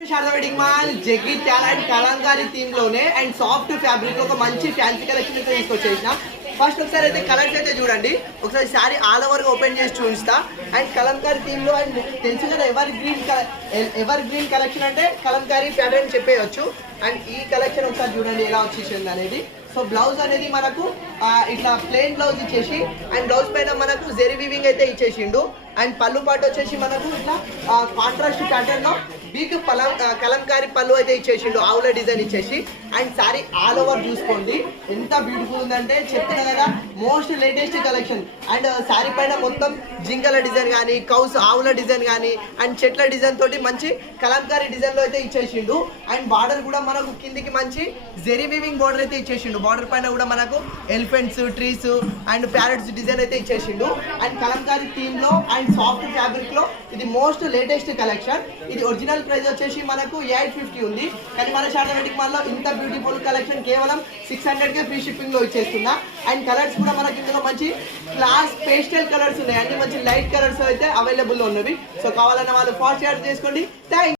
Wedding mall జగిత్ talent Kalamkari theme లోనే and soft fabric లో ఒక మంచి ఫ్యాన్సీ కలెక్షన్ అయితే తీసుకొచ్చేసిన. ఫస్ట్ ఒకసారి అయితే కలర్స్ అయితే చూడండి, ఒకసారి శారీ ఆల్ ఓవర్ గా ఓపెన్ చేసి చూపిస్తా. అండ్ కలంకారీ థీమ్ లో అండ్ తెలుసు కదా ఎవర్ గ్రీన్ కలెక్షన్ అంటే కలంకారీ ప్యాటర్న్ చెప్పేయచ్చు. అండ్ ఈ కలెక్షన్ ఒకసారి చూడండి ఎలా వచ్చేసింది అనేది. సో బ్లౌజ్ అనేది మనకు ఇట్లా ప్లెయిన్ బ్లౌజ్ ఇచ్చేసి అండ్ బ్లౌజ్ పైన మనకు జెరీ వీవింగ్ అయితే ఇచ్చేసిండు. అండ్ పళ్ళు పాటు వచ్చేసి మనకు ఇట్లా కాంట్రాస్ట్ ప్యాటర్న్ లో బిగ్ కలంకారీ పళ్ళు అయితే ఇచ్చేసిండు, ఆవుల డిజైన్ ఇచ్చేసి. అండ్ సారీ ఆల్ ఓవర్ చూసుకోండి ఎంత బ్యూటిఫుల్ ఉందంటే, చెప్పిన కదా most latest collection. And sorry పైన మొత్తం జింకల డిజైన్ కానీ, కౌస్ ఆవుల డిజైన్ కానీ, అండ్ చెట్ల డిజైన్ తోటి మంచి కలంకారీ డిజైన్ లో అయితే ఇచ్చేసిండు. అండ్ బార్డర్ కూడా మనకు కిందికి మంచి జెరీ వీవింగ్ బార్డర్ అయితే ఇచ్చేసిండు. బార్డర్ పైన కూడా మనకు elephants, trees and parrots design అయితే ఇచ్చేసిండు. అండ్ కలంకారీ థీమ్ లో అండ్ సాఫ్ట్ ఫ్యాబ్రిక్ లో ఇది మోస్ట్ లేటెస్ట్ కలెక్షన్. ఇది ఒరిజినల్ ప్రైస్ వచ్చేసి మనకు 850 ఉంది, కానీ మన షార్ట్ మాల్లో ఇంత బ్యూటిఫుల్ కలెక్షన్ కేవలం 600 కే ఫ్రీ షిప్పింగ్ లో ఇచ్చేస్తున్నా. అండ్ కలర్స్ కూడా మనకి ఇందులో మంచి క్లాస్ పేస్టల్ కలర్స్ ఉన్నాయి, అన్ని మంచి లైట్ కలర్స్ అయితే అవైలబుల్ ఉన్నవి. సో కావాలన్న వాళ్ళు ఫాస్ట్ యాడ్ చేసుకోండి. థ్యాంక్